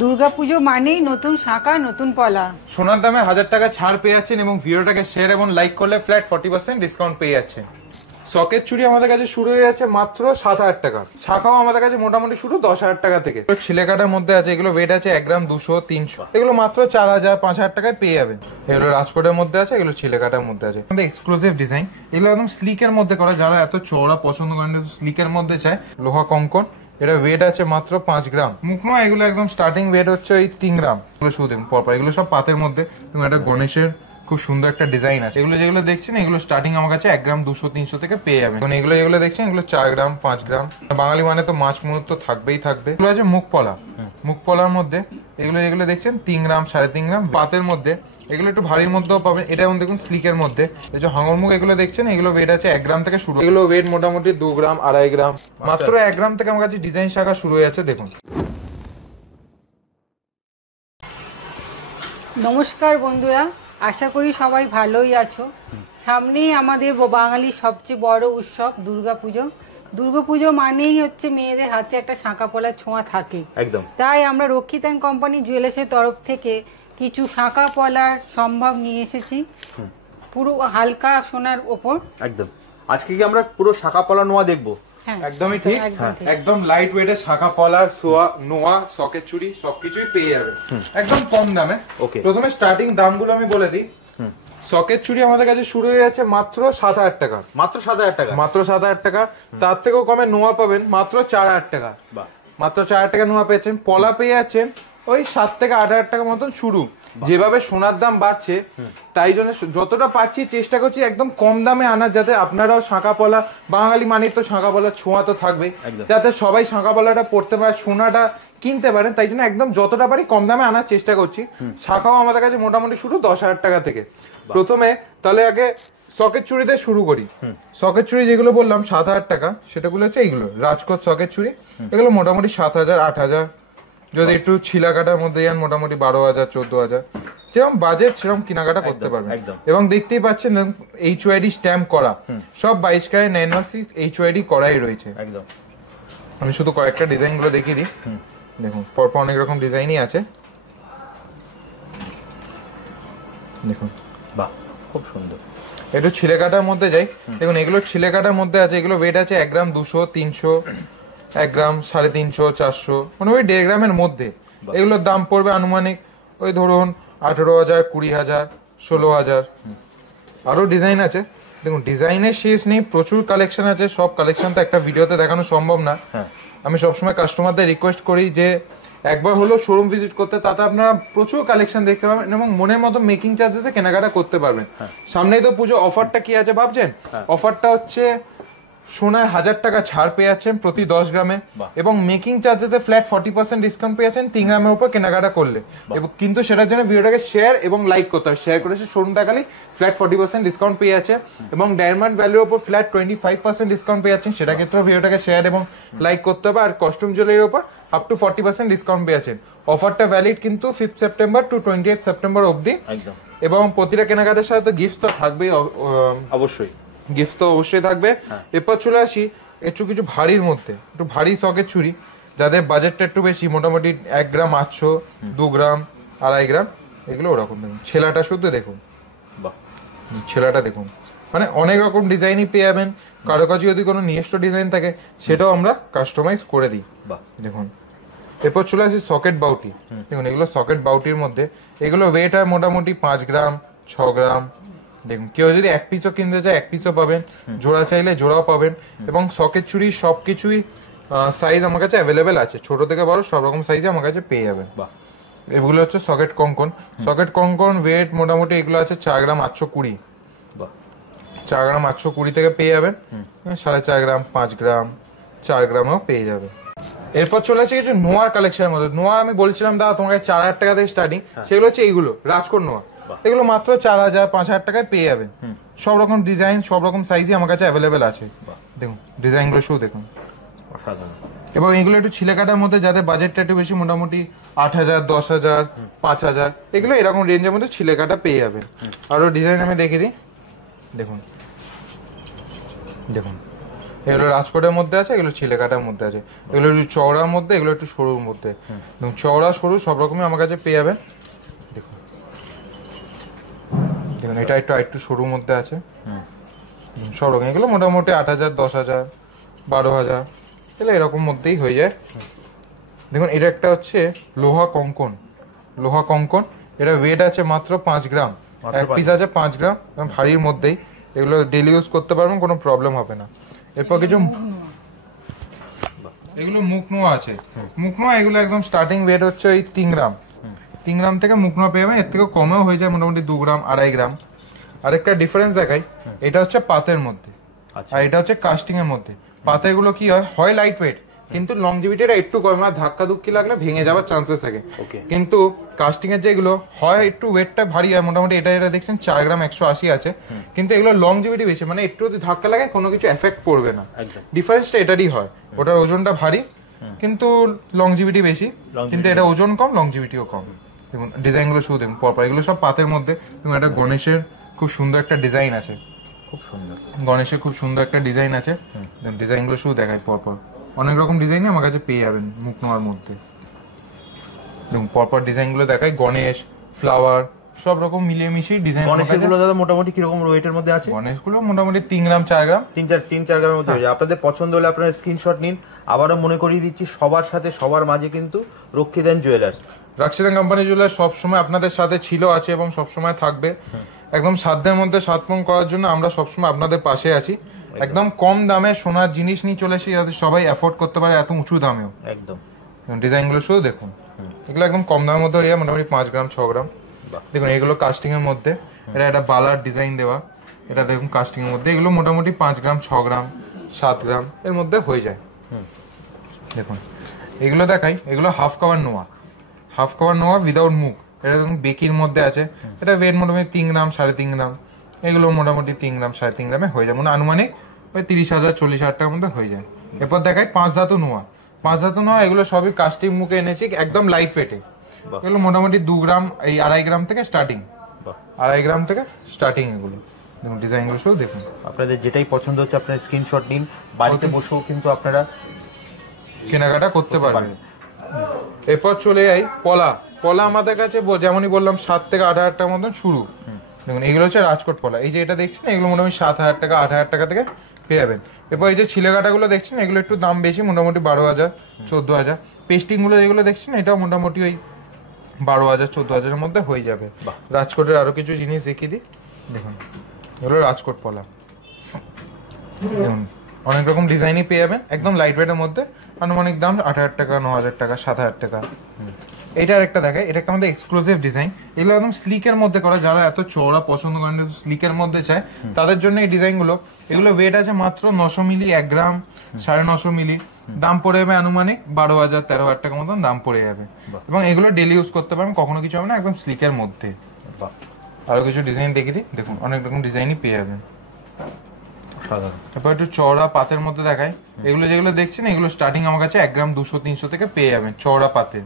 দুর্গাপুজো মানেই নতুন শাঁখা নতুন পলা। সোনার দামে 1000 টাকা ছাড় পেয়ে যাচ্ছেন এবং ভিডিওটাকে শেয়ার এবং লাইক করলে ফ্ল্যাট 40% ডিসকাউন্ট পেয়ে যাচ্ছেন। সকেট চুড়ি আমাদের কাছে শুরু হয়ে যাচ্ছে মাত্র 7000 টাকা। শাখাও আমাদের কাছে মোটামুটি শুরু 10,000 টাকা থেকে। ছিলেকাটার মধ্যে আছে, এগুলো ওয়েট আছে 1 গ্রাম 200 300, এগুলো মাত্র 4000 5000 টাকায় পেয়ে যাবেন। এগুলো রাজকোটের মধ্যে আছে, এগুলো ছিলেকাটার মধ্যে আছে। আমাদের এক্সক্লুসিভ ডিজাইন, এগুলো একদম স্লিকের মধ্যে করা, যারা এত চওড়া পছন্দ করেন স্লিকের মধ্যে চায়। লোহা কঙ্কন, এটা ওয়েট আছে মাত্র 5 গ্রাম। মুখমা এগুলো একদম স্টার্টিং ওয়েট হচ্ছে ওই 3 গ্রাম। এগুলো শুধু দেখুন পরপর, এগুলো সব পাতের মধ্যে এবং এটা গণেশের খুব সুন্দর একটা ডিজাইন আছে। এগুলো যেগুলো দেখছেন এগুলো স্টার্টিং আমার কাছে 1 গ্রাম 200 300 থেকে পেয়ে যাবেন। এগুলো যেগুলো দেখছেন এগুলো 4 গ্রাম 5 গ্রাম। বাঙালি মানে তো মাছ মুহূর্ত থাকবেই থাকবে। এগুলো আছে মুখপলা, মুখপলার মধ্যে এগুলো যেগুলো দেখছেন 3 গ্রাম 3.5 গ্রাম পাতের মধ্যে। এগুলো একটু ভারীর মধ্যেও পাবেন, এটা যেমন দেখুন স্লিকের মধ্যে। এই যে হাঙর মুখ এগুলো দেখছেন এগুলো ওয়েট আছে 1 গ্রাম থেকে শুরু। এগুলো ওয়েট মোটামুটি 2 গ্রাম 2.5 গ্রাম, মাত্র 1 গ্রাম থেকে আমার কাছে ডিজাইন শাখা শুরু হয়ে যাচ্ছে। দেখুন। নমস্কার বন্ধুরা, আশা করি সবাই ভালোই আছো। সামনেই আমাদের বাঙালির সবচেয়ে বড় উৎসব দুর্গাপুজো। দুর্গাপুজো মানেই হচ্ছে মেয়েদের হাতে একটা শাঁখা পলার ছোঁয়া থাকে একদম। তাই আমরা রক্ষিত অ্যান্ড কোম্পানি জুয়েলার্সের তরফ থেকে কিছু শাঁখা পলার সম্ভব নিয়ে এসেছি, পুরো হালকা সোনার ওপর। একদম। আজকে কি আমরা পুরো শাঁখা পলা নোয়া দেখবো? একদমই ঠিক, একদম লাইট ওয়েটের শাঁখা পলার সোয়া নোয়া সকেট চুড়ি সবকিছুই পেয়ে যাবে একদম কম দামে। প্রথমে স্টার্টিং দামগুলো আমি বলে দিই। সকেট চুড়ি আমাদের কাছে শুরু হয়ে যাচ্ছে মাত্র 7000 টাকা। মাত্র 7000 টাকা? মাত্র 7000 টাকা। তার থেকেও কমে নোয়া পাবেন মাত্র 4000 টাকা। মাত্র 4000 টাকা নোয়া পেয়েছেন। পলা পেয়ে যাচ্ছেন ওই 7 থেকে 8000 টাকা মতন শুরু। যেভাবে সোনার দাম বাড়ছে তাই জন্য যতটা পাচ্ছি চেষ্টা করছি একদম কম দামে আনার, যাতে আপনারাও শাঁখা পলা, বাঙালি মানে তো শাঁখা পলার ছোঁয়া তো থাকবে, যাতে সবাই শাঁখা পলাটা পড়তে পারে, সোনাটা কিনতে পারেন। তাই জন্য একদম যতটা পারি কম দামে আনার চেষ্টা করছি। শাঁখাও আমাদের কাছে মোটামুটি শুরু 10,000 টাকা থেকে। প্রথমে তাহলে আগে সকেট চুড়িতে শুরু করি। সকেট চুড়ি যেগুলো বললাম 7000 টাকা, সেটাগুলো হচ্ছে এইগুলো রাজকোট সকেট চুড়ি। এগুলো মোটামুটি 7000 8000, যদি একটু ছিলা কাটার মধ্যে যান মোটামুটি 12000 14000, যেরকম বাজেট সেরকম কেনাকাটা করতে পারবেন। এবং দেখতেই পাচ্ছেন HYD স্ট্যাম্প করা, সব 22 ক্যারেট 916 HYD করাই রয়েছে একদম। আমি শুধু কয়েকটা ডিজাইন গুলো দেখিয়ে দিই। দেখুন পরপর অনেক রকম ডিজাইনই আছে। দেখুন, বাহ খুব সুন্দর। একটু ছিলে কাটার মধ্যে যাই। দেখুন এগুলো ছিলে কাটার মধ্যে আছে, এগুলো ওয়েট আছে 1 গ্রাম 200 300, 1 গ্রাম 350 400, মানে ওই 1.5 গ্রামের মধ্যে। এগুলোর দাম পড়বে আনুমানিক ওই ধরুন 18,000 20,000 16,000। আরো ডিজাইন আছে। দেখুন ডিজাইনের শেষ নেই, প্রচুর কালেকশন আছে। সব কালেকশন তো একটা ভিডিওতে দেখানো সম্ভব না। আমি সবসময় কাস্টমারদের রিকোয়েস্ট করি যে একবার হলো শোরুম ভিজিট করতে, তাতে আপনারা প্রচুর কালেকশন দেখতে পাবেন এবং মনের মতো মেকিং চার্জেসে কেনাকাটা করতে পারবেন। সামনেই তো পুজো, অফারটা কি আছে ভাবছেন? অফারটা হচ্ছে সোনায় 1000 টাকা ছাড় পেয়ে যাচ্ছেন প্রতি 10 গ্রামে এবং মেকিং চার্জেসে ফ্ল্যাট 40% ডিসকাউন্ট পেয়ে যাচ্ছেন 3 গ্রামের উপর কেনাকাটা করলে। কিন্তু সেটার জন্য ভিডিওটাকে শেয়ার এবং লাইক করতে হবে। শেয়ার করেছে শোরুম দেখালি ফ্ল্যাট 40% ডিসকাউন্ট পেয়ে যাচ্ছে এবং ডায়মন্ড ভ্যালুর উপর ফ্ল্যাট 25% ডিসকাউন্ট পেয়ে যাচ্ছেন। সেটা ক্ষেত্রে ভিডিওটাকে শেয়ার এবং লাইক করতে হবে। আর কস্টিউম জুয়েলারির উপর আপ টু 40% ডিসকাউন্ট পেয়ে যাচ্ছেন। অফারটা ভ্যালিড কিন্তু 5 সেপ্টেম্বর টু 28 সেপ্টেম্বর অবধি একদম। এবং প্রতিটা কেনাকাটার সাথে গিফট তো থাকবেই, অবশ্যই গিফট তো অবশ্যই থাকবে। এরপর চলে আসি একটু কিছু ভারীর মধ্যে, একটু ভারী সকেট চুড়ি, যাদের বাজেটটা একটু বেশি, মোটামুটি 1 গ্রাম 800 2 গ্রাম 2.5 গ্রাম, এগুলো ওরকম। দেখুন ছেলাটা শুদ্ধ দেখুন, বাহ ছেলাটা দেখুন, মানে অনেক রকম ডিজাইনই পেয়ে যাবেন। কারো কাছে যদি কোনো নিজস্ব ডিজাইন থাকে সেটাও আমরা কাস্টমাইজ করে দিই। বাহ দেখুন। এরপর চলে আসি সকেট বাউটি। দেখুন এগুলো সকেট বাউটির মধ্যে, এগুলো ওয়েট হয় মোটামুটি 5 গ্রাম 6 গ্রাম। দেখুন কেউ যদি 1 পিসও কিনতে চায় 1 পিসও পাবেন, জোড়া চাইলে জোড়াও পাবেন। এবং সকেট চুড়ি সবকিছুই সাইজ আমার কাছে অ্যাভেলেবেল আছে, ছোট থেকে বড় সব রকম সাইজে আমার কাছে পেয়ে যাবেন। বাহ এগুলো হচ্ছে সকেট কঙ্কন। সকেট কঙ্কন ওয়েট মোটামুটি এগুলো আছে 4 গ্রাম 820। বাহ 4 গ্রাম 820 থেকে পেয়ে যাবেন। 4.5 গ্রাম 5 গ্রাম 4 গ্রামও পেয়ে যাবে। এরপর চলে আসছে কিছু নোয়ার কালেকশনের মধ্যে। নোয়া আমি বলছিলাম দাদা তোমাকে 4000 টাকা থেকে স্টার্টিং, সেগুলো হচ্ছে এইগুলো রাজকোট নোয়া। এগুলো মাত্র 4000 5000 টাকায় পেয়ে যাবেন। সব রকম ডিজাইন সব রকম সাইজই আমার কাছে অ্যাভেলেবেল আছে। দেখুন ডিজাইনগুলো শুধু দেখুন, অসাধারণ। এবং এগুলো একটু ছিলে কাটার মধ্যে, যাদের বাজেটটা একটু বেশি, মোটামুটি 8000 10000 5000, এগুলো এরকম রেঞ্জের মধ্যে ছিলে কাটা পেয়ে যাবেন। আরো ডিজাইন আমি দেখিয়ে দিই। দেখুন দেখুন এগুলো রাজকোটের মধ্যে আছে, এগুলো চিলেকাটার মধ্যে আছে, এগুলো একটু চওড়ার মধ্যে, এগুলো একটু সরুর মধ্যে। এবং চওড়া সরু সব রকমই আমার কাছে পেয়ে যাবেন। দেখুন দেখুন এটা একটু সরুর মধ্যে আছে সব রকম। এগুলো মোটামুটি 8,000, 10,000, 12,000 তাহলে এরকম মধ্যেই হয়ে যায়। দেখুন এটা একটা হচ্ছে লোহা কঙ্কন, লোহা কঙ্কন, এটা ওয়েট আছে মাত্র 5 গ্রাম, এক পিস আছে 5 গ্রাম, ভারীর মধ্যেই। এগুলো ডেলি ইউজ করতে পারবেন, কোনো প্রবলেম হবে না। এরপর কিছু এগুলো মুখ নোয়া আছে, মুখ নোয়া এগুলো একদম স্টার্টিং ওয়েট হচ্ছে ওই 3 গ্রাম, 3 গ্রাম থেকে মুখ নোয়া পেয়ে যাবেন। এর থেকে কমেও হয়ে যায় মোটামুটি 2 গ্রাম, 2.5 গ্রাম। আরেকটা ডিফারেন্স দেখাই, এটা হচ্ছে পাতের মধ্যে আর এটা হচ্ছে কাস্টিং এর মধ্যে। পাতেগুলো কি হয় লাইট ওয়েট, কিন্তু লংজিভিটিটা একটু কম, আর ধাক্কা ধুক্কি লাগলে ভেঙে যাওয়ার চান্সেস থাকে। কিন্তু কাস্টিং এর যেগুলো হয় একটু ওয়েটটা ভারী হয়, মোটামুটি এটা দেখছেন 4 গ্রাম 180 আছে, কিন্তু এগুলো লংজিভিটি বেশি, মানে একটু যদি ধাক্কা লাগে কোনো কিছু এফেক্ট পড়বে না। ডিফারেন্সটা এটারই হয়, ওটার ওজনটা ভারী কিন্তু লংজিভিটি বেশি, কিন্তু এটা ওজন কম লংজিভিটিও কম। দেখুন ডিজাইনগুলো শুধু দেখুন পরপর, এগুলো সব পাতের মধ্যে। এবং একটা গণেশের খুব সুন্দর একটা ডিজাইন আছে, খুব সুন্দর গণেশের খুব সুন্দর একটা ডিজাইন আছে। ডিজাইনগুলো শুধু দেখাই পরপর, অনেক রকম ডিজাইনই আমার কাছে পেয়ে যাবেন মুখ নোয়ার মধ্যে। দেখুন পরপর ডিজাইনগুলো দেখাই, গণেশ, ফ্লাওয়ার সব রকম মিলিয়ে মিশিয়ে ডিজাইন। গণেশগুলো দাদা মোটামুটি কিরকম ওয়েটের মধ্যে আছে? গণেশগুলো মোটামুটি 3 গ্রাম 4 গ্রাম, 3-4 গ্রামের মধ্যে হয়ে যায়। আপনাদের পছন্দ হলে আপনারা স্ক্রিনশট নিন। আবারও মনে করিয়ে দিচ্ছি, সবার সাথে সবার মাঝে কিন্তু রক্ষিদান জুয়েলার্স, রাক্ষিদান কোম্পানি জুয়েলার্স সবসময় আপনাদের সাথে ছিল, আছে এবং সবসময় থাকবে। একদম সাধ্যের মধ্যে সাতপং করার জন্য আমরা সবসময় আপনাদের পাশে আছি। একদম কম দামে সোনার জিনিস নিয়ে চলে এসে যাতে সবাই অ্যাফোর্ড করতে পারে, এত উঁচু দামেও। একদম ডিজাইনগুলো শুধু দেখুন, এগুলো একদম কম দামের মধ্যে হয়ে যায়, মোটামুটি 5 গ্রাম 6 গ্রাম। দেখুন এগুলো কাস্টিং এর মধ্যে, এটা একটা বালার ডিজাইন দেওয়া, এটা দেখুন কাস্টিং এর মধ্যে। এগুলো মোটামুটি 5 গ্রাম 6 গ্রাম 7 গ্রাম এর মধ্যে হয়ে যায়। দেখুন এগুলো দেখাই, এগুলো হাফ কভার নোয়া, হাফ কভার নোয়া উইদাউট মুখ। এটা দেখুন বেকির মধ্যে আছে, এটা ওয়েট মোটামুটি 3 গ্রাম 3.5 গ্রাম। এগুলো মোটামুটি 3 গ্রাম 3.5 গ্রামে হয়ে যায়, মানে আনুমানিক ওই 30,000 40,000 টাকার মধ্যে হয়ে যায়। এরপর দেখাই 5 ধাতু নোয়া, 5 ধাতু নোয়া এগুলো সবই কাস্টিং মুখে এনেছি, একদম লাইট ওয়েটে। এগুলো মোটামুটি 2 গ্রাম, এই 2.5 গ্রাম থেকে স্টার্টিং, 2.5 গ্রাম থেকে স্টার্টিং। এগুলো দেখুন ডিজাইনগুলো শুধু দেখুন, আপনাদের যেটাই পছন্দ হচ্ছে আপনারা স্ক্রিনশট নিন। বাড়িতে বসেও কিন্তু আপনারা কেনাকাটা করতে পারবেন। এরপর চলে যাই পলা। পলা আমাদের কাছে যেমনই বললাম 7 থেকে 8,000 টাকার মতন শুরু। দেখুন এগুলো হচ্ছে রাজকোট পলা, এই যে এটা দেখছেন এগুলো মোটামুটি 7,000 টাকা 8,000 টাকা থেকে পেয়ে যাবেন। এরপর এই যে ছিলেকাটাগুলো দেখছেন এগুলো একটু দাম বেশি, মোটামুটি 12,000 14,000। পেস্টিং গুলো যেগুলো দেখছেন এটাও মোটামুটি ওই 12,000 14,000 এর মধ্যে হয়ে যাবে। রাজকোটের আরো কিছু জিনিস দেখিয়ে দিই, দেখুন এগুলো রাজকোট পলা। দেখুন অনেক রকম ডিজাইনই পেয়ে যাবেন, একদম লাইট ওয়েটের মধ্যে। আনুমানিক দাম 8,000 টাকা 9,000 টাকা 7,000 টাকা। এটা আরেকটা দেখায়, এটা একটা আমাদের এক্সক্লুসিভ ডিজাইন। এগুলো একদম স্লিকের মধ্যে করা, যারা এত চওড়া পছন্দ করেন স্লিকের মধ্যে চায় তাদের জন্য এই ডিজাইনগুলো। এগুলো ওয়েট আছে মাত্র 900 মিলি, 1 গ্রাম 950 মিলি। দাম পড়ে যাবে আনুমানিক 12,000 13,000 টাকার মতন দাম পড়ে যাবে। এবং এগুলো ডেলি ইউজ করতে পারবেন, কখনো কিছু হবে না, একদম স্লিকের মধ্যে। আরো কিছু ডিজাইন দেখিয়ে দিই, দেখুন অনেক রকম ডিজাইনই পেয়ে যাবেন। তারপর একটু চওড়া পাতের মধ্যে দেখায়, এগুলো যেগুলো দেখছেন এগুলো স্টার্টিং আমার কাছে 1 গ্রাম 200-300 থেকে পেয়ে যাবেন চওড়া পাতে।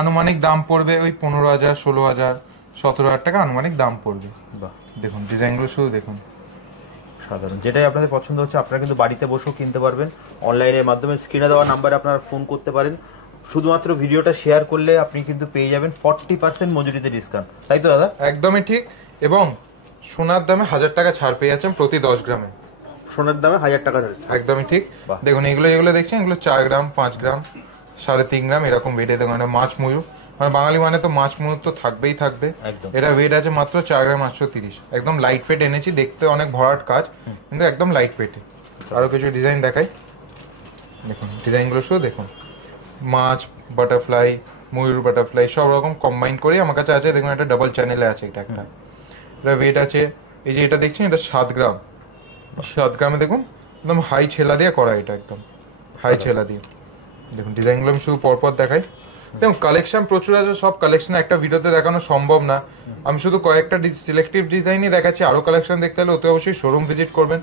আনুমানিক দাম পড়বে ওই 15,000 16,000 17,000 টাকা আনুমানিক দাম পড়বে। দেখুন ডিজাইনগুলো শুধু দেখুন, সাধারণ যেটাই আপনাদের পছন্দ হচ্ছে আপনারা কিন্তু বাড়িতে বসেও কিনতে পারবেন। অনলাইনের মাধ্যমে স্ক্রিনে দেওয়া নাম্বারে আপনারা ফোন করতে পারেন। শুধুমাত্র ভিডিওটা শেয়ার করলে আপনি কিন্তু পেয়ে যাবেন 40% মজুরিতে ডিসকাউন্ট, তাই তো দাদা? একদমই ঠিক। এবং সোনার দামে 1,000 টাকা ছাড় পেয়ে যাচ্ছেন প্রতি 10 গ্রামে। সোনার দামে 1,000 টাকা ছাড়, একদমই ঠিক। দেখুন এগুলো যেগুলো দেখছেন এগুলো 4 গ্রাম 5 গ্রাম 3.5 গ্রাম এরকম ওয়েটে। দেখুন এটা মাছ ময়ূর, মানে বাঙালি মানে তো মাছ ময়ূর তো থাকবেই থাকবে। এটা ওয়েট আছে মাত্র 4 গ্রাম 830। একদম লাইট ওয়েট এনেছি, দেখতে অনেক ভরাট কাজ কিন্তু একদম লাইট ওয়েটে। আরো কিছু ডিজাইন দেখাই, দেখুন ডিজাইনগুলো শুধু দেখুন, মাছ বাটারফ্লাই ময়ূর বাটারফ্লাই সব রকম কম্বাইন করে আমার কাছে আছে। দেখুন এটা ডাবল চ্যানেলে আছে, এটা একটা। এটা ওয়েট আছে, এই যে এটা দেখছেন এটা 7 গ্রাম 7 গ্রামে। দেখুন একদম হাই ছেলা দিয়ে করা, এটা একদম হাই ছেলা দিয়ে। দেখুন ডিজাইনগুলো আমি শুধু পরপর দেখাই। দেখুন কালেকশন প্রচুর আছে, সব কালেকশন একটা ভিডিওতে দেখানো সম্ভব না। আমি শুধু কয়েকটা সিলেক্টিভ ডিজাইনই দেখাচ্ছি। আরো কালেকশন দেখতে হলে অতি অবশ্যই শোরুম ভিজিট করবেন।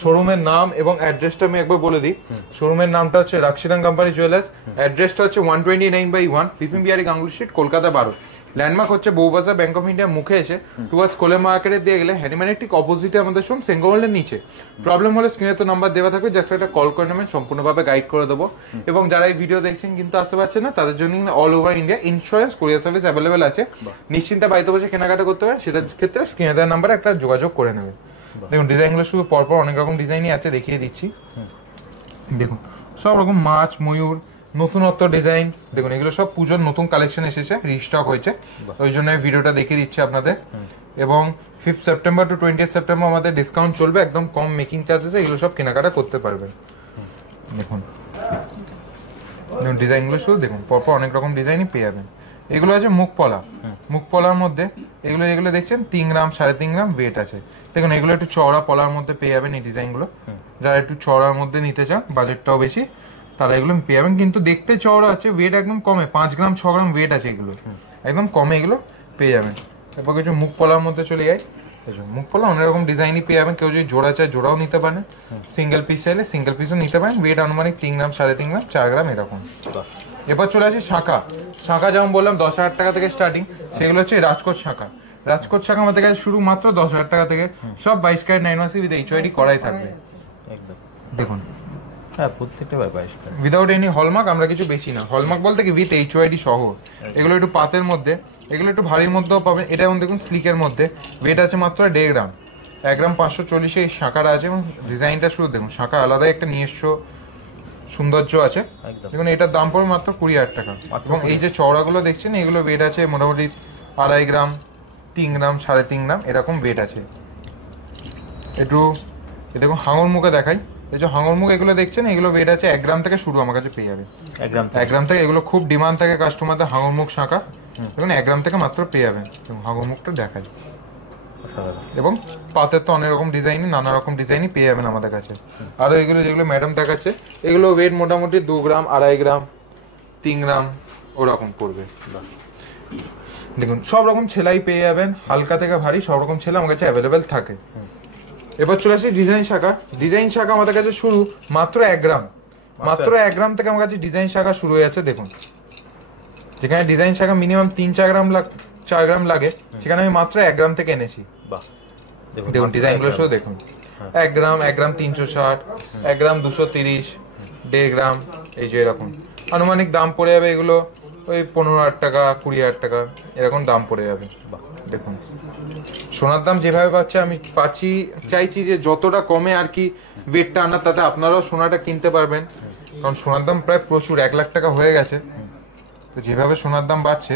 শোরুমের নাম এবং অ্যাড্রেসটা আমি একবার বলে দিই। শোরুমের নামটা হচ্ছে রাক্ষিদান কোম্পানি জুয়েলার্স, অ্যাড্রেসটা হচ্ছে 129/1 বিপিন বিহারী গাঙ্গুলি স্ট্রিট, কলকাতা 12। ল্যান্ডমার্ক হচ্ছে বউবাজার ব্যাংক অফ ইন্ডিয়া মুখে এসে টুয়ার্ডস কোলে মার্কেটে দিয়ে গেলে হ্যানিম্যানের ঠিক অপোজিটে আমাদের শোরুম সেঙ্গোমলের নিচে। প্রবলেম হলে স্ক্রিনে তো নাম্বার দেওয়া থাকবে, জাস্ট একটা কল করে নেবেন, সম্পূর্ণভাবে গাইড করে দেবো। এবং যারা এই ভিডিও দেখছেন কিন্তু আসতে পারছেন না, তাদের জন্য all over India insurance courier service available আছে। নিশ্চিন্তে বাড়িতে বসে কেনাকাটা করতে হবে, সেটার ক্ষেত্রে স্ক্রিনে দেওয়ার নাম্বারে একটা যোগাযোগ করে নেবেন। দেখুন ডিজাইনগুলো শুধু পরপর অনেক রকম ডিজাইনই আছে, দেখিয়ে দিচ্ছি। দেখুন সব রকম মাছ, ময়ূর, নতুনত্ব ডিজাইন। দেখুন এগুলো সব পুজোর নতুন কালেকশন এসেছে, রিস্টক হয়েছে, ওই জন্য ভিডিওটা দেখিয়ে দিচ্ছি আপনাদের। এবং 5 সেপ্টেম্বর টু 20 সেপ্টেম্বর আমাদের ডিসকাউন্ট চলবে, একদম কম মেকিং চার্জেসে এগুলো সব কেনাকাটা করতে পারবেন। দেখুন ডিজাইনগুলো শুধু দেখুন পরপর অনেক রকম ডিজাইনই পেয়ে যাবেন। এগুলো আছে মুখপলা, মুখপলার মধ্যে এগুলো যেগুলো দেখছেন 3 গ্রাম 3.5 গ্রাম ওয়েট আছে। দেখুন এগুলো একটু চওড়া পলার মধ্যে পেয়ে যাবেন এই ডিজাইনগুলো। যারা একটু চওড়ার মধ্যে নিতে চান, বাজেটটাও বেশি, তারা এগুলো পেয়ে যাবেন। কিন্তু দেখতে চওড়া আছে, ওয়েট একদম কমে, 5 গ্রাম 6 গ্রাম ওয়েট আছে এগুলো, একদম কমে এগুলো পেয়ে যাবেন। এরপর কিছু মুখপলার মধ্যে চলে যায়। মুখপলা অনেক রকম ডিজাইনই পেয়ে যাবেন, কেউ যদি জোড়া চায় জোড়াও নিতে পারেন, সিঙ্গেল পিস চাইলে সিঙ্গেল পিসও নিতে পারেন। ওয়েট আনুমানিক 3 গ্রাম 3.5 গ্রাম 4 গ্রাম এরকম। এরপর চলে আসি শাঁখা। শাঁখা যেমন বললাম 10,000 টাকা থেকে স্টার্টিং, সেগুলো হচ্ছে রাজকোট শাঁখা। রাজকোট শাঁখা আমাদের কাছে শুরু মাত্র 10,000 টাকা থেকে, সব 22 ক্যারেট 9 মাসি উইথ HYD করাই থাকবে। একদম দেখুন হ্যাঁ, প্রত্যেকটা 22 উইদাউট এনি হলমার্ক, আমরা কিছু বেশি না, হলমার্ক বলতে কি উইথ HYD সহ। এগুলো একটু পাতের মধ্যে, এগুলো একটু ভারীর মধ্যেও পাবেন। এটা যেমন দেখুন স্লিকের মধ্যে, ওয়েট আছে মাত্র 1.5 গ্রাম, 1 গ্রাম 540 এই শাঁখাটা আছে। এবং ডিজাইনটা শুধু দেখুন, শাঁখা আলাদাই একটা নিজস্ব সৌন্দর্য আছে। দেখুন এটার দাম পড়বে মাত্র 20,000 টাকা। এবং এই যে চওড়াগুলো দেখছেন, এগুলো ওয়েট আছে মোটামুটি 2.5 গ্রাম, 3 গ্রাম 3.5 গ্রাম এরকম ওয়েট আছে। একটু দেখুন হাঙর মুখে দেখাই, এই যে হাঙর মুখ এগুলো দেখছেন, এগুলো ওয়েট আছে 1 গ্রাম থেকে শুরু, আমার কাছে পেয়ে যাবে 1 গ্রাম থেকে। এগুলো খুব ডিমান্ড থাকে কাস্টমারদের, হাঙর মুখ শাঁখা। দেখুন 1 গ্রাম থেকে মাত্র পেয়ে যাবেন। হাঙর মুখটা দেখাই। এবং পাতের তো অনেক রকম ডিজাইনই, নানা রকম ডিজাইনই পেয়ে যাবেন আমাদের কাছে। আরো এগুলো যেগুলো ম্যাডাম দেখাচ্ছে, এগুলো ওয়েট মোটামুটি 2 গ্রাম 2.5 গ্রাম 3 গ্রাম ওরকম পড়বে। দেখুন সব রকম ছেলাই পেয়ে যাবেন, হালকা থেকে ভারী সব রকম ছেলে আমার কাছে অ্যাভেলেবেল থাকে। এবার চলে আসি ডিজাইন শাখা। ডিজাইন শাখা আমাদের কাছে শুরু মাত্র 1 গ্রাম, মাত্র 1 গ্রাম থেকে আমার কাছে ডিজাইন শাখা শুরু হয়ে যাচ্ছে। দেখুন যেখানে ডিজাইন শাখা মিনিমাম 3-4 গ্রাম 4 গ্রাম লাগে, সেখানে আমি মাত্র 1 গ্রাম থেকে এনেছি। দেখুন ডিজাইনগুলো শুধু দেখুন, 1 গ্রাম 1 গ্রাম 360, 1 গ্রাম 230, 1.5 গ্রাম, এই যে এরকম আনুমানিক দাম পড়ে যাবে। এগুলো ওই 15,000 টাকা 20,000 টাকা এরকম দাম পড়ে যাবে। দেখুন সোনার দাম যেভাবে পাচ্ছে, আমি চাইছি যে যতটা কমে আর কি ওয়েটটা আনার, তাতে আপনারাও সোনাটা কিনতে পারবেন। কারণ সোনার দাম প্রায় প্রচুর, 1 লাখ টাকা হয়ে গেছে। তো যেভাবে সোনার দাম বাড়ছে,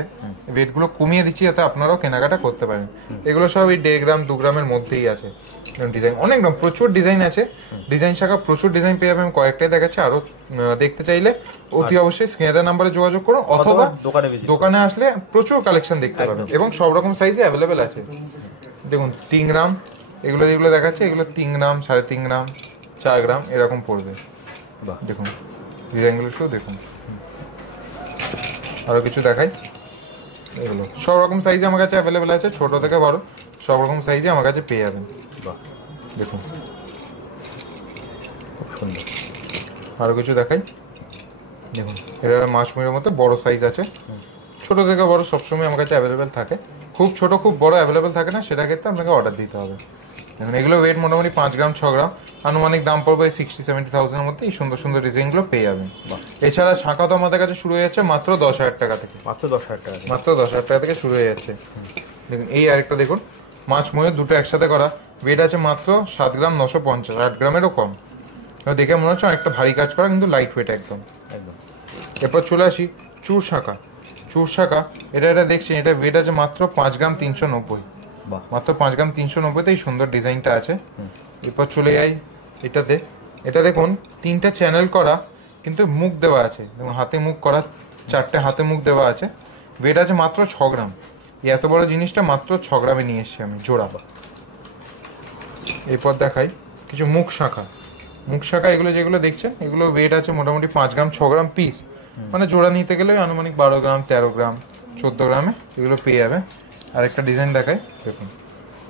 ওয়েটগুলো কমিয়ে দিচ্ছি যাতে আপনারাও কেনাকাটা করতে পারেন। এগুলো সব এই 1.5 গ্রাম 2 গ্রামের মধ্যেই আছে। ডিজাইন অনেক প্রচুর ডিজাইন আছে, ডিজাইন শাখা প্রচুর ডিজাইন পেয়ে যাবেন। কয়েকটাই দেখাচ্ছে, আরো দেখতে চাইলে অতি অবশ্যই স্ক্রিনে দেওয়া নাম্বারে যোগাযোগ করুন, অথবা দোকানে আসলে প্রচুর কালেকশন দেখতে পাবেন এবং সব রকম সাইজে অ্যাভেলেবেল আছে। দেখুন 3 গ্রাম এগুলো যেগুলো দেখাচ্ছে, এগুলো 3 গ্রাম 3.5 গ্রাম 4 গ্রাম এরকম পড়বে। দেখুন ডিজাইনগুলো শুধু দেখুন। আরো কিছু দেখাই, এগুলো সব রকম সাইজে আমার কাছে অ্যাভেলেবেল আছে, ছোট থেকে বড় সব রকম সাইজে আমার কাছে পেয়ে যাবেন। দেখুন খুব সুন্দর। আরো কিছু দেখাই, দেখুন এটা মাছ ময়ূরের মধ্যে বড় সাইজ আছে, ছোট থেকে বড় সবসময় আমার কাছে অ্যাভেলেবেল থাকে। খুব ছোট খুব বড় অ্যাভেলেবেল থাকে না, সেটা ক্ষেত্রে আপনাকে অর্ডার দিতে হবে। দেখুন এগুলো ওয়েট মোটামুটি 5 গ্রাম 6 গ্রাম, আনুমানিক দাম পড়বে 60-70,000 এর মধ্যে। এই সুন্দর সুন্দর ডিজাইনগুলো পেয়ে যাবেন। এছাড়া শাঁখা তো আমাদের কাছে শুরু হয়ে যাচ্ছে মাত্র 10,000 টাকা থেকে, মাত্র 10,000 টাকা, মাত্র 10,000 টাকা থেকে শুরু হয়ে যাচ্ছে। দেখুন এই আরেকটা দেখুন, মাছ ময়ূর দুটো একসাথে করা, ওয়েট আছে মাত্র 7 গ্রাম 950, 8 গ্রামেরও কম। দেখে মনে হচ্ছে অনেকটা ভারী কাজ করা, কিন্তু লাইট ওয়েট একদম একদম। এরপর চলে আসি চুর শাঁখা। চুর শাঁখা এটা দেখছেন, এটা ওয়েট আছে মাত্র 5 গ্রাম 390, মাত্র 5 গ্রাম 390তে এই সুন্দর ডিজাইনটা আছে। এরপর চলে যাই এটাতে, এটা দেখুন 3টা চ্যানেল করা, কিন্তু মুখ দেওয়া আছে, এবং হাতে মুখ করা, 4টে হাতে মুখ দেওয়া আছে। ওয়েট আছে মাত্র 6 গ্রাম। এই এত বড় জিনিসটা মাত্র 6 গ্রামে নিয়ে এসেছি আমি জোড়া। এরপর দেখাই কিছু মুখ শাঁখা। মুখ শাঁখা এগুলো যেগুলো দেখছেন, এগুলো ওয়েট আছে মোটামুটি 5 গ্রাম 6 গ্রাম পিস, মানে জোড়া নিতে গেলে আনুমানিক 12 গ্রাম 13 গ্রাম 14 গ্রামে এগুলো পেয়ে যাবে। আরেকটা ডিজাইন দেখাই, দেখুন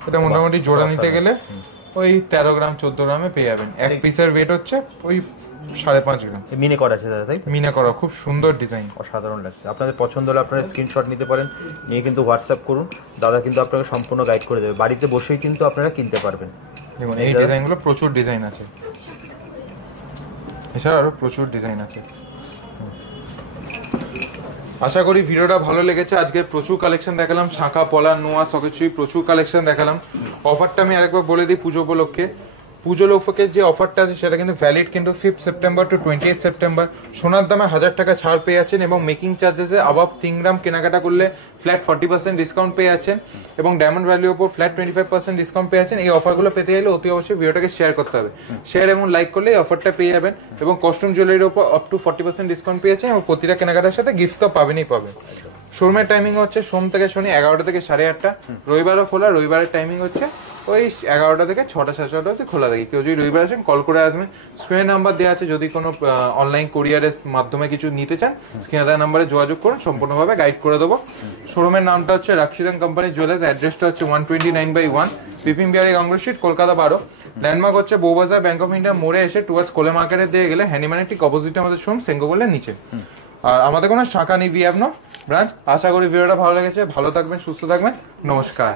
এটা মোটামুটি জোড়া নিতে গেলে ওই 13 গ্রাম 14 গ্রামে পেয়ে যাবেন। এক পিসের ওয়েট হচ্ছে ওই 5.5 গ্রাম মিনে করা আছে দাদা, তাই তো? মিনা করা, খুব সুন্দর ডিজাইন। অসাধারণ লাগছে। আপনাদের পছন্দ হলে আপনারা স্ক্রিনশট নিতে পারেন, নিয়ে কিন্তু হোয়াটসঅ্যাপ করুন, দাদা কিন্তু আপনাকে সম্পূর্ণ গাইড করে দেবে, বাড়িতে বসেই কিন্তু আপনারা কিনতে পারবেন। দেখুন এই ডিজাইনগুলো প্রচুর ডিজাইন আছে, এছাড়া আরো প্রচুর ডিজাইন আছে। আশা করি ভিডিওটা ভালো লেগেছে। আজকে প্রচুর কালেকশন দেখালাম, শাঁখা পলা নোয়া সকেটচুরি প্রচুর কালেকশন দেখালাম। অফারটা আমি আরেকবার বলে দিই, পুজো উপলক্ষে যে অফারটা আছে সেটা কিন্তু ভ্যালিড কিন্তু 5 সেপ্টেম্বর টু 28 সেপ্টেম্বর। সোনার দামে 1000 টাকা ছাড় পেয়ে যাচ্ছেন এবং মেকিং চার্জেসে আবাভ 3 গ্রাম কেনাকাটা করলে ফ্ল্যাট 40% ডিসকাউন্ট পেয়ে যাচ্ছেন এবং ডায়মন্ড ভ্যালির উপর ফ্ল্যাট 25% ডিসকাউন্ট পেয়ে যাচ্ছেন। এই অফারগুলো পেতে গেলে অতি অবশ্যই ভিডিওটাকে শেয়ার করতে হবে, শেয়ার এবং লাইক করলে এই অফারটা পেয়ে যাবেন এবং কস্টিউম জুয়েলারির উপর আপ টু 40% ডিসকাউন্ট পেয়ে যাচ্ছেন এবং প্রতিটা কেনাকাটার সাথে গিফট তো পাবেনই পাবেন। শোরুমের টাইমিং হচ্ছে সোম থেকে শনি 11টা থেকে 8:30, রবিবারও খোলা। রবিবারের টাইমিং হচ্ছে ওই 11টা থেকে 6টা 6:30 অবধি খোলা থাকে। কেউ যদি রবিবার আসেন কল করে আসবেন, স্ক্রিনে নাম্বার দেওয়া আছে, যদি কোনো অনলাইন কোরিয়ারের মাধ্যমে কিছু নিতে চান স্ক্রিনে দেওয়া নাম্বারে যোগাযোগ করুন, সম্পূর্ণভাবে গাইড করে দেবো। শোরুমের নামটা হচ্ছে রাক্ষিদান কোম্পানি জুয়েলার্স, অ্যাড্রেসটা হচ্ছে 129/1 বিপিন বিহারি কংগ্রেস স্ট্রিট, কলকাতা 12। ল্যান্ডমার্ক হচ্ছে বউবাজার ব্যাংক অফ ইন্ডিয়া মোড়ে এসে টুয়ার্ডস কোলে মার্কেটের দিয়ে গেলে হ্যানিম্যানের ঠিক অপোজিটে আমাদের শোরুম, সেঙ্গোবলের নিচে। আর আমাদের কোনো শাখা নেই, ব্রাঞ্চ। আশা করি ভিডিওটা ভালো লেগেছে, ভালো থাকবেন, সুস্থ থাকবেন, নমস্কার।